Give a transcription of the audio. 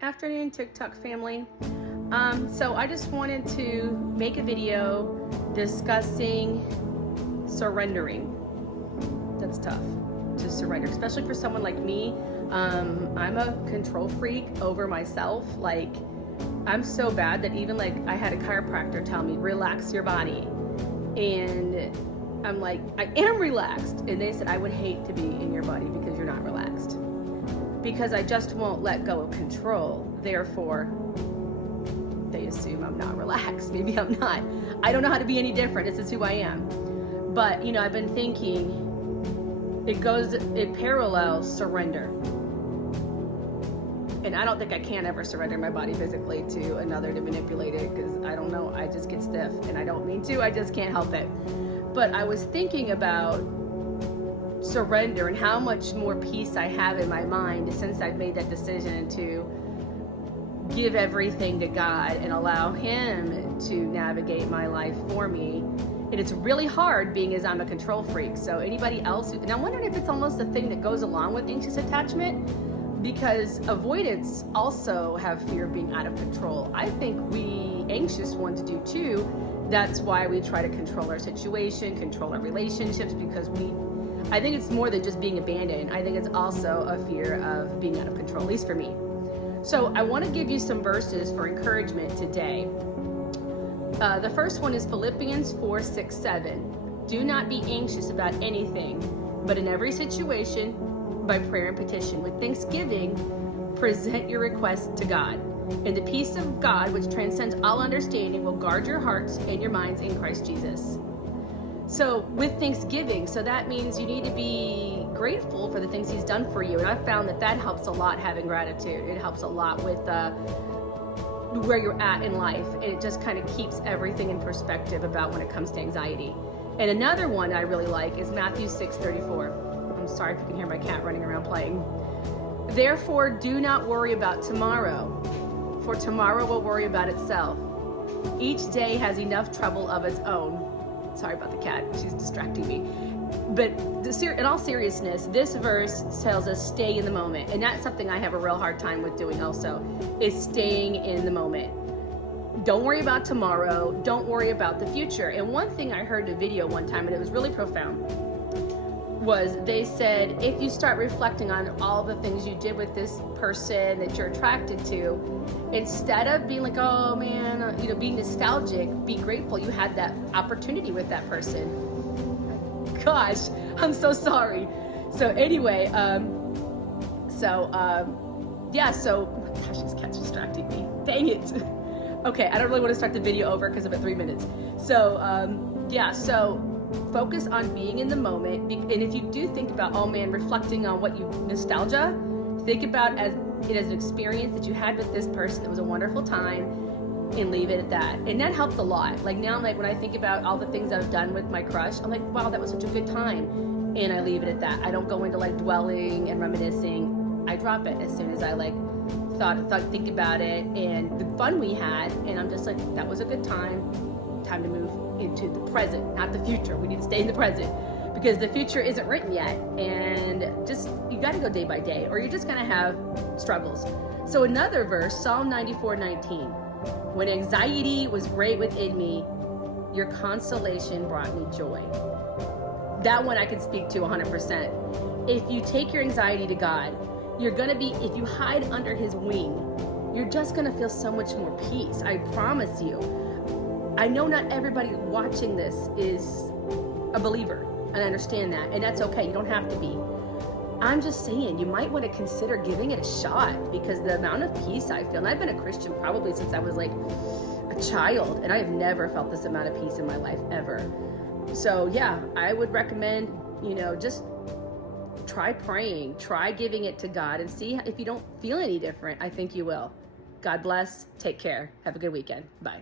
Afternoon, TikTok family. So I just wanted to make a video discussing surrendering. That's tough to surrender, especially for someone like me. I'm a control freak over myself. Like, I'm so bad that even like I had a chiropractor tell me, relax your body. And I'm like, I am relaxed. And they said, I would hate to be in your body because you're not relaxed. Because I just won't let go of control. Therefore, they assume I'm not relaxed. Maybe I'm not. I don't know how to be any different. This is who I am. But, you know, I've been thinking it parallels surrender. And I don't think I can ever surrender my body physically to another to manipulate it, because I don't know, I just get stiff, and I don't mean to, I just can't help it. But I was thinking about surrender and how much more peace I have in my mind since I've made that decision to give everything to God and allow Him to navigate my life for me. And it's really hard, being as I'm a control freak. So anybody else, and I'm wondering if it's almost a thing that goes along with anxious attachment, because avoidants also have fear of being out of control. I think we anxious ones do too. That's why we try to control our situation, control our relationships, because I think it's more than just being abandoned. I think it's also a fear of being out of control, at least for me. So I want to give you some verses for encouragement today. The first one is Philippians 4:6-7. Do not be anxious about anything, but in every situation, by prayer and petition, with thanksgiving, present your requests to God. And the peace of God, which transcends all understanding, will guard your hearts and your minds in Christ Jesus. So with thanksgiving, so that means you need to be grateful for the things He's done for you. And I've found that helps a lot, having gratitude. It helps a lot with where you're at in life. And it just kind of keeps everything in perspective about when it comes to anxiety. And another one I really like is Matthew 6:34. I'm sorry if you can hear my cat running around playing. Therefore, do not worry about tomorrow, for tomorrow will worry about itself. Each day has enough trouble of its own. Sorry about the cat, she's distracting me. But in all seriousness, this verse tells us stay in the moment. And that's something I have a real hard time with doing also, is staying in the moment. Don't worry about tomorrow, don't worry about the future. And one thing I heard in a video one time, and it was really profound, was they said, if you start reflecting on all the things you did with this person that you're attracted to, instead of being like, oh man, being nostalgic, be grateful you had that opportunity with that person. Gosh, I'm so sorry. So anyway, gosh, this cat's distracting me. Dang it. Okay, I don't really want to start the video over because I'm at 3 minutes. So focus on being in the moment. And if you do think about, oh man, reflecting on nostalgia, think about it as an experience that you had with this person that was a wonderful time, and leave it at that. And that helped a lot. Like now, when I think about all the things I've done with my crush, I'm like, wow, that was such a good time. And I leave it at that. I don't go into dwelling and reminiscing. I drop it as soon as I think about it and the fun we had. And I'm just like, that was a good time. Time to move into the present, not the future. We need to stay in the present, because the future isn't written yet, and you got to go day by day, or you're just going to have struggles. So another verse, Psalm 94:19. When anxiety was great within me, your consolation brought me joy. That one I can speak to 100%. If you take your anxiety to God, if you hide under His wing, you're just going to feel so much more peace. I promise you. I know not everybody watching this is a believer, and I understand that, and that's okay. You don't have to be. I'm just saying, you might want to consider giving it a shot, because the amount of peace I feel, and I've been a Christian probably since I was like a child, and I have never felt this amount of peace in my life ever. So yeah, I would recommend, just try praying, try giving it to God, and see if you don't feel any different. I think you will. God bless. Take care. Have a good weekend. Bye.